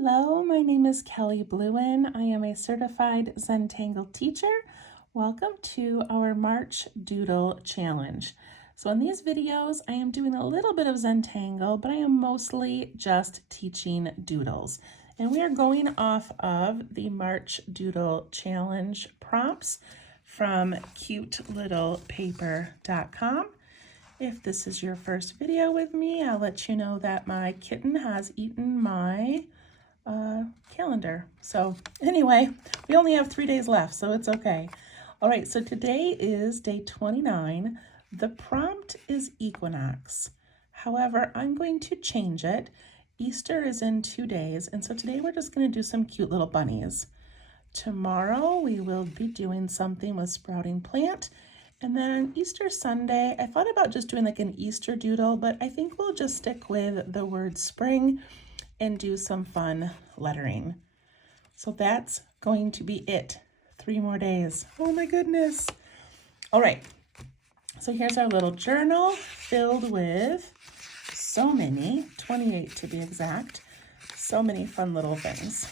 Hello, my name is Kelly Bluen. I am a certified Zentangle teacher. Welcome to our March Doodle Challenge. So in these videos, I am doing a little bit of Zentangle, but I am mostly just teaching doodles. And we are going off of the March Doodle Challenge prompts from cutelittlepaper.com. If this is your first video with me, I'll let you know that my kitten has eaten my calendar. So anyway, we only have 3 days left, so it's okay. All right, so today is day 29. The prompt is equinox. However, I'm going to change it. Easter is in 2 days, and so today we're just going to do some cute little bunnies. Tomorrow we will be doing something with sprouting plant. And then on Easter Sunday, I thought about just doing like an Easter doodle, but I think we'll just stick with the word spring and do some fun lettering. So that's going to be it. 3 more days. Oh my goodness. All right. So here's our little journal filled with so many, 28 to be exact, so many fun little things.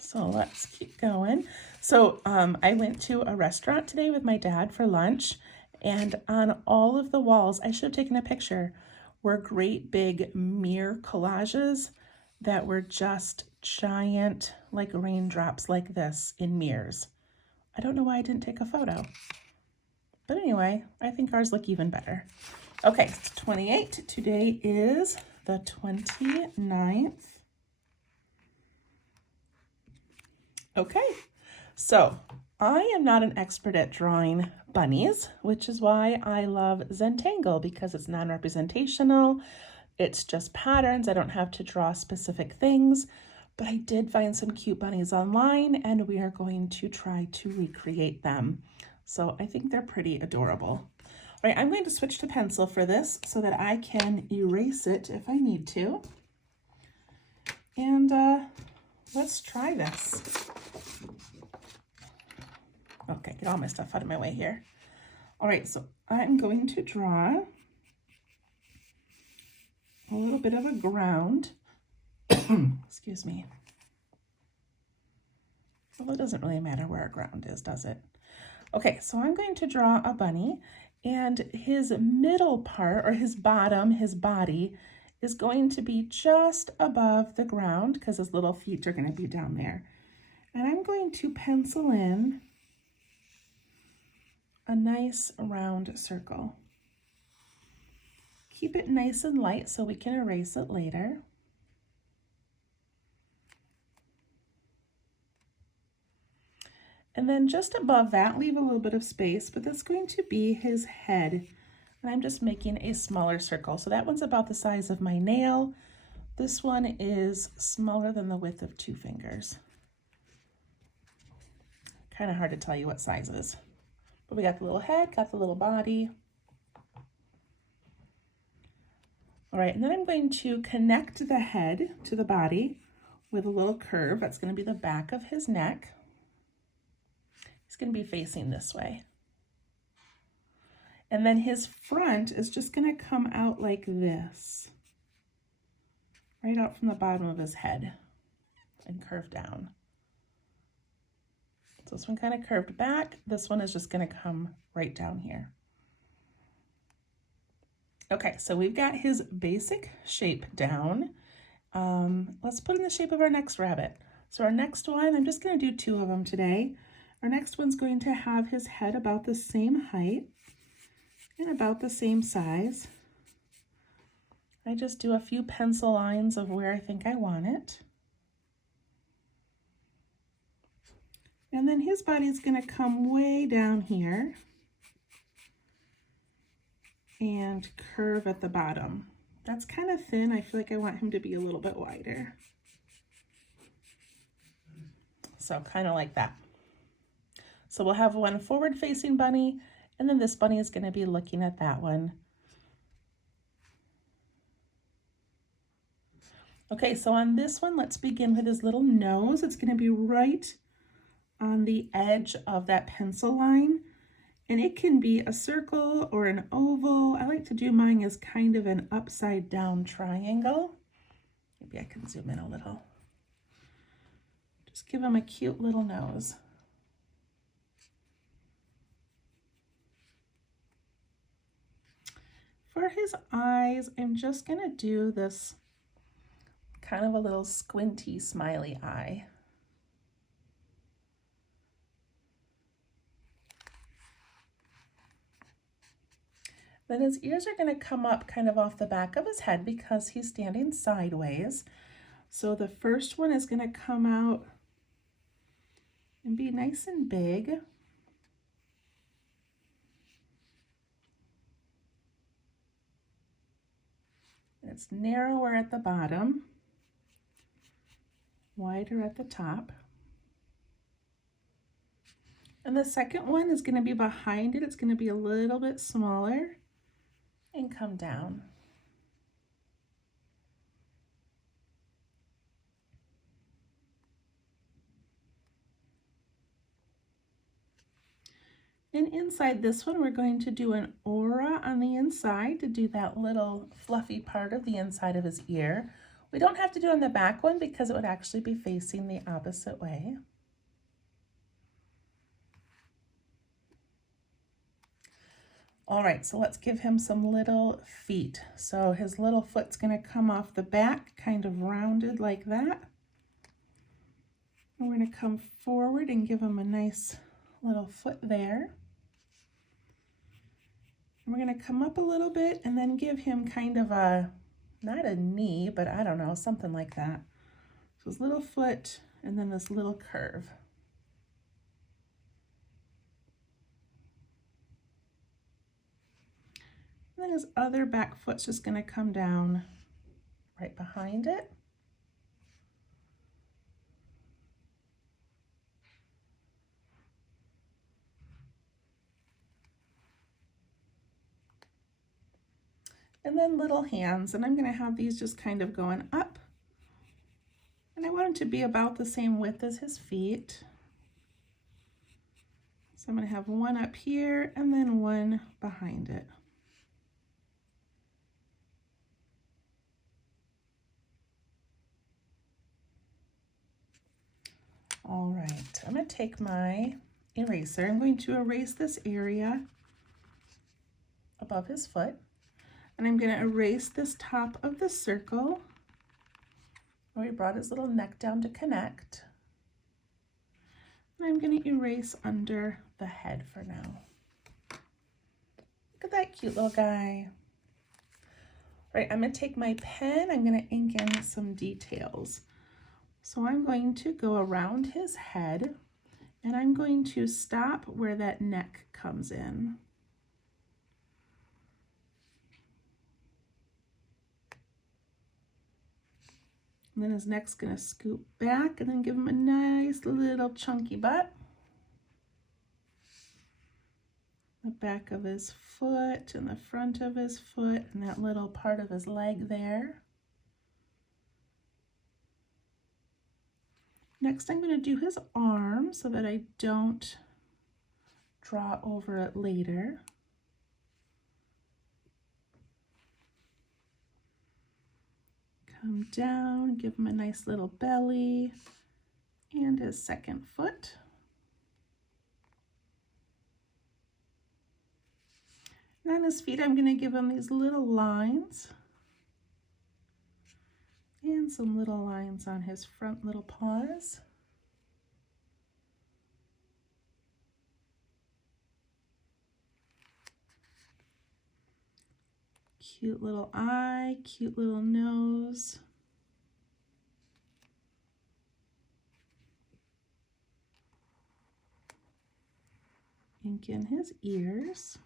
So let's keep going. So I went to a restaurant today with my dad for lunch, and on all of the walls, I should have taken a picture, were great big mirror collages that were just giant, like raindrops like this in mirrors. I don't know why I didn't take a photo. But anyway, I think ours look even better. Okay, it's 28. Today is the 29th. Okay, so I am not an expert at drawing bunnies, which is why I love Zentangle, because it's non-representational. It's just patterns. I don't have to draw specific things, but I did find some cute bunnies online, and we are going to try to recreate them. So I think they're pretty adorable. All right, I'm going to switch to pencil for this so that I can erase it if I need to. And let's try this. Okay, get all my stuff out of my way here. All right, so I'm going to draw a little bit of a ground. Excuse me. Well, it doesn't really matter where a ground is, does it? Okay, so I'm going to draw a bunny, and his middle part, or his bottom, his body, is going to be just above the ground because his little feet are going to be down there. And I'm going to pencil in a nice round circle. Keep it nice and light so we can erase it later. And then just above that, leave a little bit of space, but that's going to be his head. And I'm just making a smaller circle. So that one's about the size of my nail. This one is smaller than the width of 2 fingers. Kind of hard to tell you what sizes. But we got the little head, got the little body. All right, and then I'm going to connect the head to the body with a little curve. That's going to be the back of his neck. He's going to be facing this way. And then his front is just going to come out like this, right out from the bottom of his head and curve down. So this one kind of curved back. This one is just going to come right down here. Okay, so we've got his basic shape down. Let's put in the shape of our next rabbit. So our next one, I'm just going to do 2 of them today. Our next one's going to have his head about the same height and about the same size. I just do a few pencil lines of where I think I want it. And then his body is going to come way down here and curve at the bottom. That's kind of thin. I feel like I want him to be a little bit wider. So kind of like that. So we'll have one forward-facing bunny, and then this bunny is going to be looking at that one. Okay, so on this one, let's begin with his little nose. It's going to be right on the edge of that pencil line, and it can be a circle or an oval. I like to do mine as kind of an upside down triangle. Maybe maybe I can zoom in a little. Just give him a cute little nose. For his eyes, I'm just gonna do this kind of a little squinty smiley eye. Then his ears are going to come up kind of off the back of his head because he's standing sideways. So the first one is going to come out and be nice and big. And it's narrower at the bottom, wider at the top. And the second one is going to be behind it. It's going to be a little bit smaller and come down. And inside this one, we're going to do an aura on the inside to do that little fluffy part of the inside of his ear. We don't have to do it on the back one because it would actually be facing the opposite way. All right, so let's give him some little feet. So his little foot's gonna come off the back, kind of rounded like that. And we're gonna come forward and give him a nice little foot there. And we're gonna come up a little bit and then give him kind of a, not a knee, but I don't know, something like that. So his little foot and then this little curve. And then his other back foot's just going to come down right behind it. And then little hands, and I'm going to have these just kind of going up. And I want them to be about the same width as his feet. So I'm going to have one up here and then one behind it. All right, I'm going to take my eraser. I'm going to erase this area above his foot, and I'm going to erase this top of the circle where we brought his little neck down to connect. And I'm going to erase under the head for now. Look at that cute little guy. All right, I'm going to take my pen. I'm going to ink in some details. So I'm going to go around his head and I'm going to stop where that neck comes in. And then his neck's going to scoop back and then give him a nice little chunky butt. The back of his foot and the front of his foot and that little part of his leg there. Next, I'm going to do his arm so that I don't draw over it later. Come down, give him a nice little belly and his second foot. And on his feet, I'm going to give him these little lines. And some little lines on his front little paws. Cute little eye, cute little nose. Ink in his ears.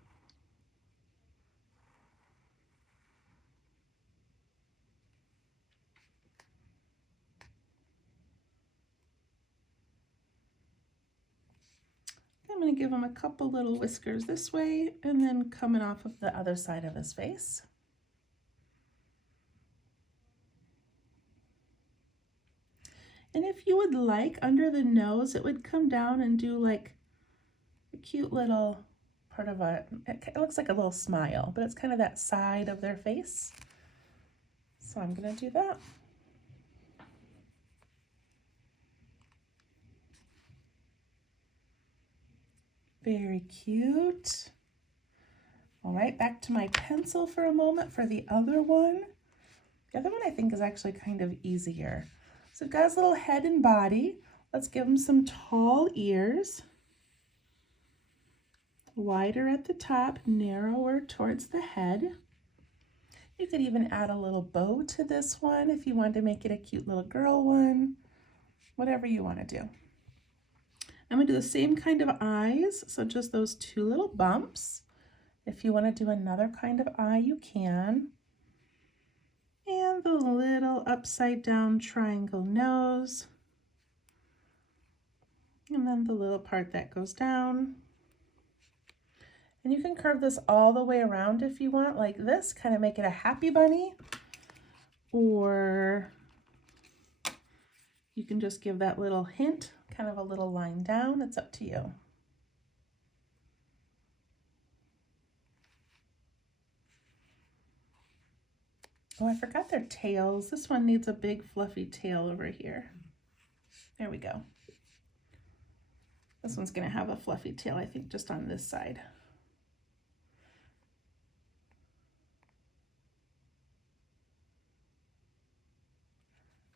I'm going to give him a couple little whiskers this way and then coming off of the other side of his face. And if you would like, under the nose, it would come down and do like a cute little part of it looks like a little smile, but it's kind of that side of their face. So I'm going to do that. Very cute. All right, back to my pencil for a moment for the other one. The other one I think is actually kind of easier. So it got his little head and body. Let's give him some tall ears. Wider at the top, narrower towards the head. You could even add a little bow to this one if you wanted to make it a cute little girl one. Whatever you want to do. I'm going to do the same kind of eyes, so just those two little bumps. If you want to do another kind of eye, you can. And the little upside down triangle nose. And then the little part that goes down. And you can curve this all the way around if you want, like this, kind of make it a happy bunny. Or you can just give that little hint, kind of a little line down. It's up to you. Oh, I forgot their tails. This one needs a big fluffy tail over here. There we go. This one's going to have a fluffy tail, I think, just on this side.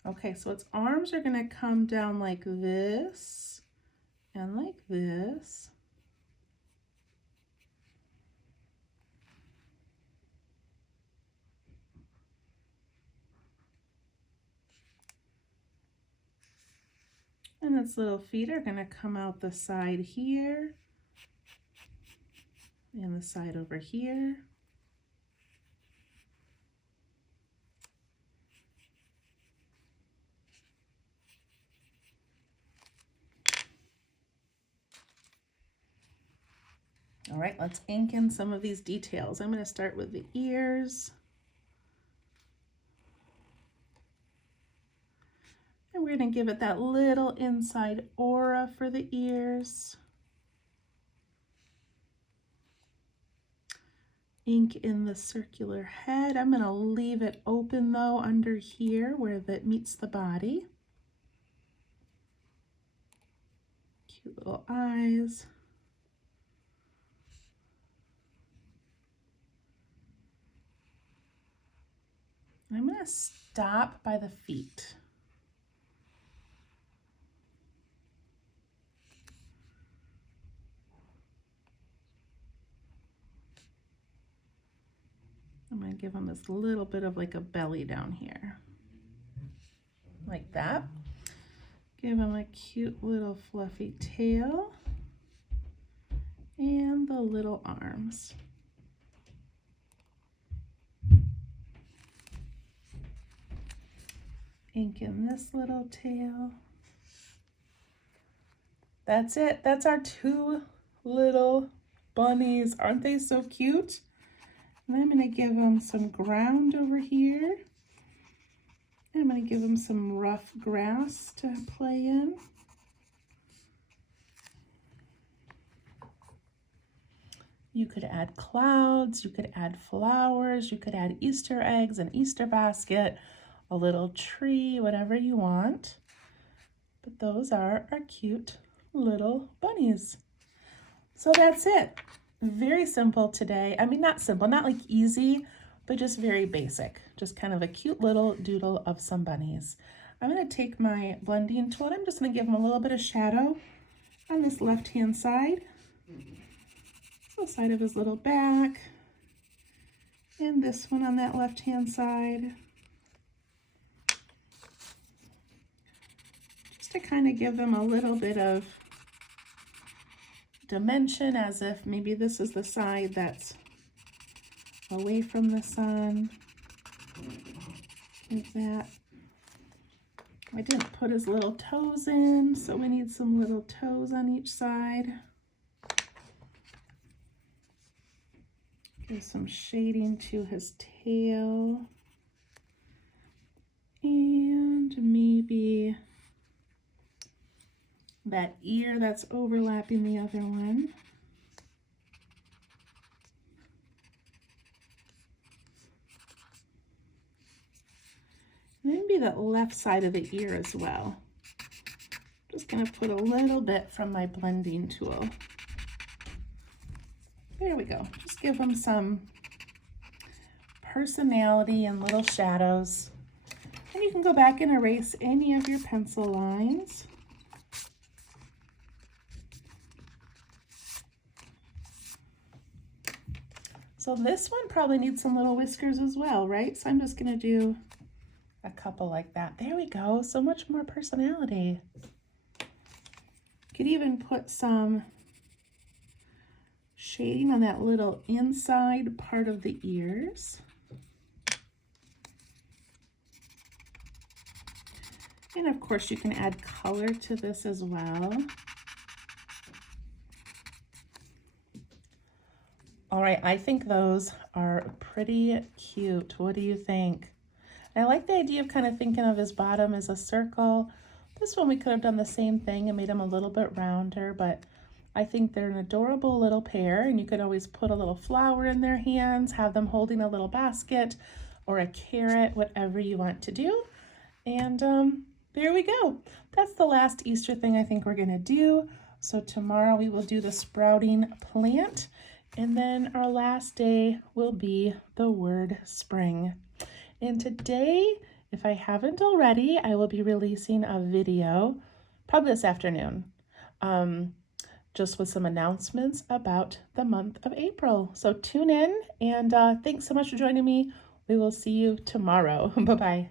Okay, so its arms are going to come down like this and like this. And its little feet are going to come out the side here and the side over here. All right, let's ink in some of these details. I'm going to start with the ears. And we're going to give it that little inside aura for the ears. Ink in the circular head. I'm going to leave it open though under here where that meets the body. Cute little eyes. I'm going to stop by the feet. I'm going to give them this little bit of like a belly down here. Like that. Give them a cute little fluffy tail. And the little arms. Ink in this little tail. That's it. That's our two little bunnies. Aren't they so cute? And I'm going to give them some ground over here. I'm going to give them some rough grass to play in. You could add clouds, you could add flowers, you could add Easter eggs, an Easter basket, a little tree, whatever you want. But those are our cute little bunnies. So that's it. Very simple today. I mean, not simple, not like easy, but just very basic. Just kind of a cute little doodle of some bunnies. I'm going to take my blending tool and I'm just going to give them a little bit of shadow on this left-hand side. The side of his little back. And this one on that left-hand side. Just to kind of give them a little bit of dimension, as if maybe this is the side that's away from the sun, like that. I didn't put his little toes in, so we need some little toes on each side. Give some shading to his tail, and maybe that ear that's overlapping the other one. Maybe that left side of the ear as well. Just going to put a little bit from my blending tool. There we go. Just give them some personality and little shadows. And you can go back and erase any of your pencil lines. So this one probably needs some little whiskers as well, right? So I'm just gonna do a couple like that. There we go, so much more personality. Could even put some shading on that little inside part of the ears. And of course you can add color to this as well. All right, I think those are pretty cute. What do you think? I like the idea of kind of thinking of his bottom as a circle. This one we could have done the same thing and made him a little bit rounder, but I think they're an adorable little pair, and you could always put a little flower in their hands, have them holding a little basket or a carrot, whatever you want to do. And there we go. That's the last Easter thing I think we're gonna do. So tomorrow we will do the sprouting plant. And then our last day will be the word spring. And today, if I haven't already, I will be releasing a video, probably this afternoon, just with some announcements about the month of April. So tune in, and thanks so much for joining me. We will see you tomorrow. Bye-bye.